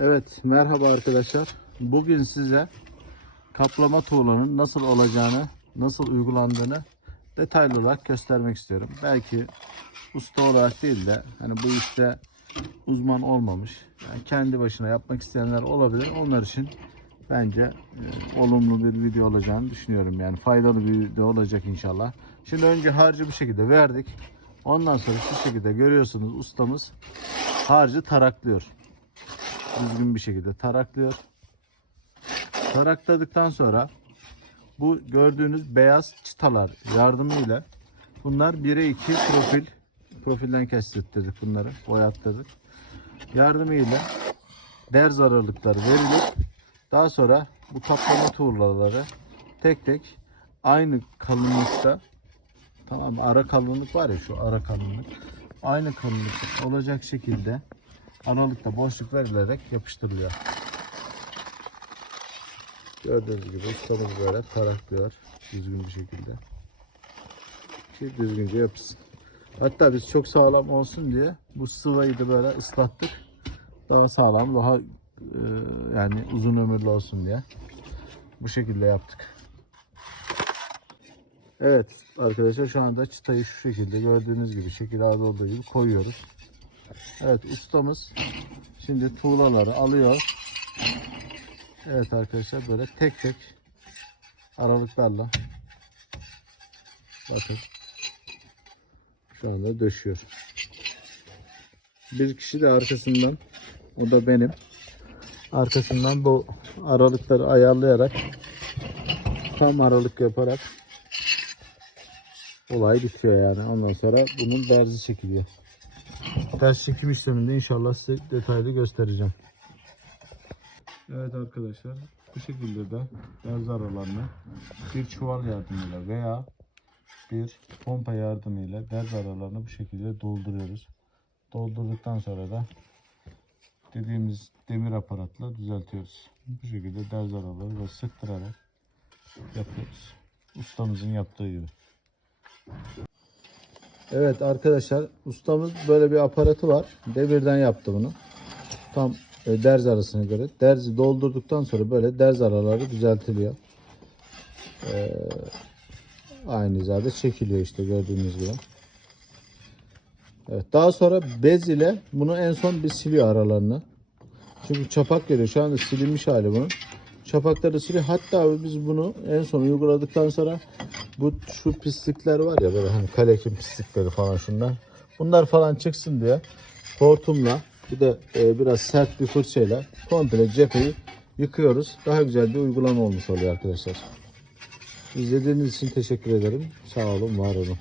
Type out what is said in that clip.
Evet, merhaba arkadaşlar. Bugün size kaplama tuğlanın nasıl olacağını, nasıl uygulandığını detaylı olarak göstermek istiyorum. Belki usta olarak değil de hani bu işte uzman olmamış, yani kendi başına yapmak isteyenler olabilir. Onlar için bence e, olumlu bir video olacağını düşünüyorum. Yani faydalı bir video olacak inşallah. Şimdi önce harcı bu şekilde verdik. Ondan sonra şu şekilde görüyorsunuz ustamız harcı taraklıyor düzgün bir şekilde taraklıyor. Tarakladıktan sonra bu gördüğünüz beyaz çıtalar yardımıyla bunlar 1'e 2 profil profilden kestirttirdik bunları boyattırdık. Yardımıyla derz aralıkları verilir. Daha sonra bu kaplama tuğlaları tek tek aynı kalınlıkta tamam ara kalınlık var ya şu ara kalınlık aynı kalınlıkta olacak şekilde aralıkta boşluk verilerek yapıştırılıyor. Gördüğünüz gibi ustamız böyle taraklıyor düzgün bir şekilde. Ki düzgünce yapışsın. Hatta biz çok sağlam olsun diye bu sıvayı da böyle ıslattık. Daha sağlam, daha e, yani uzun ömürlü olsun diye. Bu şekilde yaptık. Evet arkadaşlar şu anda çıtayı şu şekilde gördüğünüz gibi şekil ağda olduğu gibi koyuyoruz. Evet ustamız şimdi tuğlaları alıyor. Evet arkadaşlar böyle tek tek aralıklarla bakın şu anda döşüyor. Bir kişi de arkasından o da benim arkasından bu aralıkları ayarlayarak tam aralık yaparak olay bitiyor yani. Ondan sonra bunun derzi çekiliyor. Ters çekim işleminde inşallah size detaylı göstereceğim. Evet arkadaşlar bu şekilde de derz aralarını bir çuval yardımıyla veya bir pompa yardımıyla derz aralarını bu şekilde dolduruyoruz. Doldurduktan sonra da dediğimiz demir aparatla düzeltiyoruz. Bu şekilde derz araları ve sıktırarak yapıyoruz. Ustamızın yaptığı gibi. Evet arkadaşlar ustamız böyle bir aparatı var. Demirden yaptı bunu. Tam derz arasına göre. Derzi doldurduktan sonra böyle derz araları düzeltiliyor. Ee, aynı hizada çekiliyor işte gördüğünüz gibi. Evet, daha sonra bez ile bunu en son bir siliyor aralarını. Çünkü çapak geliyor. Şu anda silinmiş hali bunun. Çapakları siliyor. Hatta biz bunu en son uyguladıktan sonra bu şu pislikler var ya böyle hani kalekin pislikleri falan şunlar. Bunlar falan çıksın diye hortumla bir de e, biraz sert bir fırçayla komple cepheyi yıkıyoruz. Daha güzel bir uygulama olmuş oluyor arkadaşlar. İzlediğiniz için teşekkür ederim. Sağ olun, var olun.